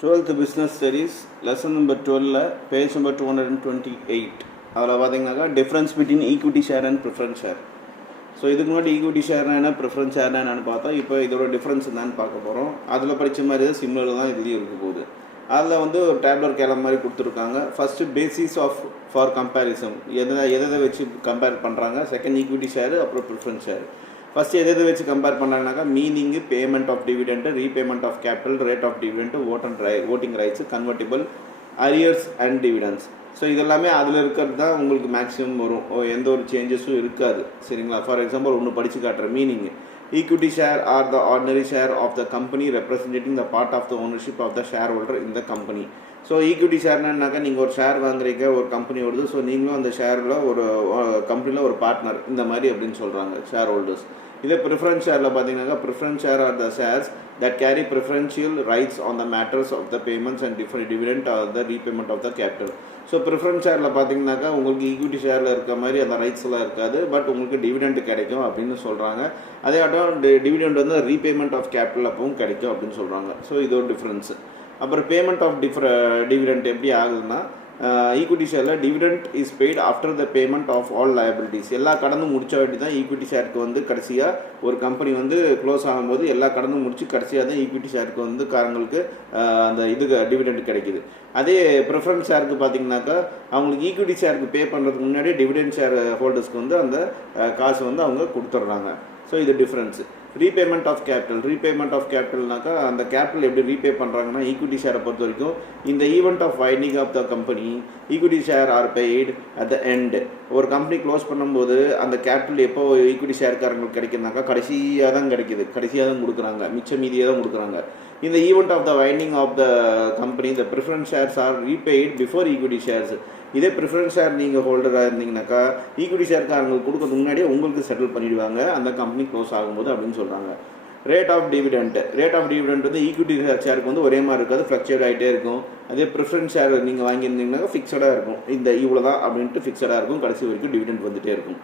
12th Business Studies, lesson number 12, page number 228. அதில் பார்த்தீங்கன்னாக்கா difference between equity share and preference share. So இதுக்கு முன்னாடி equity ஷேர்னா என்ன, preference ஷேர்னா என்னன்னு பார்த்தா, இப்போ இதோட டிஃப்ரென்ஸ் என்னன்னு பார்க்க போகிறோம். அதில் படித்த மாதிரி தான் சிம்லர் தான் இதுலேயும் இருக்க போகுது. அதில் வந்து ஒரு டேப்லர் கேலம் மாதிரி கொடுத்துருக்காங்க. ஃபஸ்ட்டு பேசிஸ் ஃபார் கம்பேரிசன், எதை வச்சு கம்பேர் பண்ணுறாங்க. செகண்ட் ஈக்விட்டி ஷேர், அப்புறம் ப்ரிஃபரன்ஸ் ஷேர். ஃபஸ்ட்டு எதை வச்சு கம்பேர் பண்ணாங்கனாக்கா meaning, payment of dividend, repayment of capital, rate of dividend, voting rights, convertible, arrears and dividends. So இதெல்லாமே அதில் இருக்கிறது தான் உங்களுக்கு மேக்ஸிமம் வரும். எந்த ஒரு சேஞ்சஸும் இருக்காது. சரிங்களா? ஃபார் எக்ஸாம்பிள் ஒன்று படித்து காட்டுற meaning, equity share are the ordinary share of the company representing the part of the ownership of the share holder இந்த கம்பெனி. ஸோ ஈக்விட்டி ஷேர்னாக்கா நீங்கள் ஒரு ஷேர் வாங்குறீங்க, ஒரு கம்பெனி வருது. ஸோ நீங்களும் அந்த ஷேரில் ஒரு கம்பெனியில் ஒரு பார்ட்னர், இந்த மாதிரி அப்படின்னு சொல்கிறாங்க ஷேர் ஹோல்டர்ஸ். இதே ப்ரிஃபரன்ஸ் ஷேரில் பார்த்தீங்கன்னாக்கா preference share are the shares that carry preferential rights on the matters of the payments and different dividend or the repayment of the capital. So preference ஷேரில் பார்த்தீங்கன்னாக்கா உங்களுக்கு ஈக்விட்டி ஷேரில் இருக்க மாதிரி அந்த ரைட்ஸ்லாம் இருக்காது, பட் உங்களுக்கு டிவிடெண்ட் கிடைக்கும் அப்படின்னு சொல்கிறாங்க. அதே ஆட்டம் டிவிடெண்ட் வந்து ரீபேமெண்ட் ஆஃப் கேபிட்டல் அப்பவும் கிடைக்கும் அப்படின்னு சொல்கிறாங்க. ஸோ இது ஒரு டிஃப்ரென்ஸு. அப்புறம் பேமெண்ட் ஆஃப் டிவிடெண்ட் எப்படி ஆகுதுன்னா, ஈக்விட்டி ஷேரில் dividend is paid after the payment of all liabilities. எல்லா கடனும் முடிச்ச வேண்டி தான் ஈக்விட்டி ஷேருக்கு வந்து கடைசியாக ஒரு கம்பெனி வந்து க்ளோஸ் ஆகும்போது எல்லா கடனும் முடிச்சு கடைசியாக தான் ஈக்விட்டி ஷேருக்கு வந்து காரங்களுக்கு அந்த டிவிடெண்ட் கிடைக்குது. அதே ப்ரிஃபரன்ஸ் ஷேருக்கு பார்த்தீங்கன்னாக்கா அவங்களுக்கு ஈக்விட்டி ஷேருக்கு பே பண்ணுறதுக்கு முன்னாடியே டிவிடெண்ட் ஷேர் ஹோல்டர்ஸ்க்கு வந்து அந்த காசு வந்து அவங்க கொடுத்துட்றாங்க. ஸோ இது டிஃப்ரென்ஸு. ரீபேமெண்ட் ஆஃப் கேபிட்டல்னாக்கா அந்த கேபிட்டல் எப்படி ரீபே பண்ணுறாங்கன்னா, ஈக்விட்டி ஷேரை பொறுத்த வரைக்கும் இந்த event of winding of the company equity share are paid at the end. ஒரு கம்பெனி க்ளோஸ் பண்ணும்போது அந்த கேபிட்டல் எப்போ ஈக்விட்டி ஷேர்காரங்களுக்கு கிடைக்குதுனாக்கா கடைசியாக தான் கிடைக்கிது, கடைசியாக தான் கொடுக்குறாங்க, மிச்ச மீதியாக தான் கொடுக்குறாங்க. இந்த event of the winding of the company the preference shares are repaid before equity shares. இதே ப்ரிஃபரன்ஸ் ஷேர் நீங்கள் ஹோல்டராக இருந்தீங்கன்னாக்கா ஈக்விட்டி ஷேர்காரங்களுக்கு கொடுக்கறதுக்கு முன்னாடியே உங்களுக்கு செட்டில் பண்ணிவிடுவாங்க அந்த கம்பெனி க்ளோஸ் ஆகும்போது அப்படின்னு சொல்கிறாங்க. ரேட் ஆஃப் டிவிடெண்ட் வந்து ஈக்விட்டி ஷேருக்கு வந்து ஒரே மாதிரி இருக்காது, ஃப்ளக்சுவேட் ஆகிட்டே இருக்கும். அதே ப்ரிஃபரன்ஸ் ஷேர் நீங்கள் வாங்கியிருந்தீங்கன்னாக்கா ஃபிக்ஸடாக இருக்கும். இந்த இவ்வளோ தான் அப்படின்ட்டு ஃபிக்ஸடாக இருக்கும், கடைசி வரைக்கும் டிவிடெண்ட் வந்துகிட்டே இருக்கும்.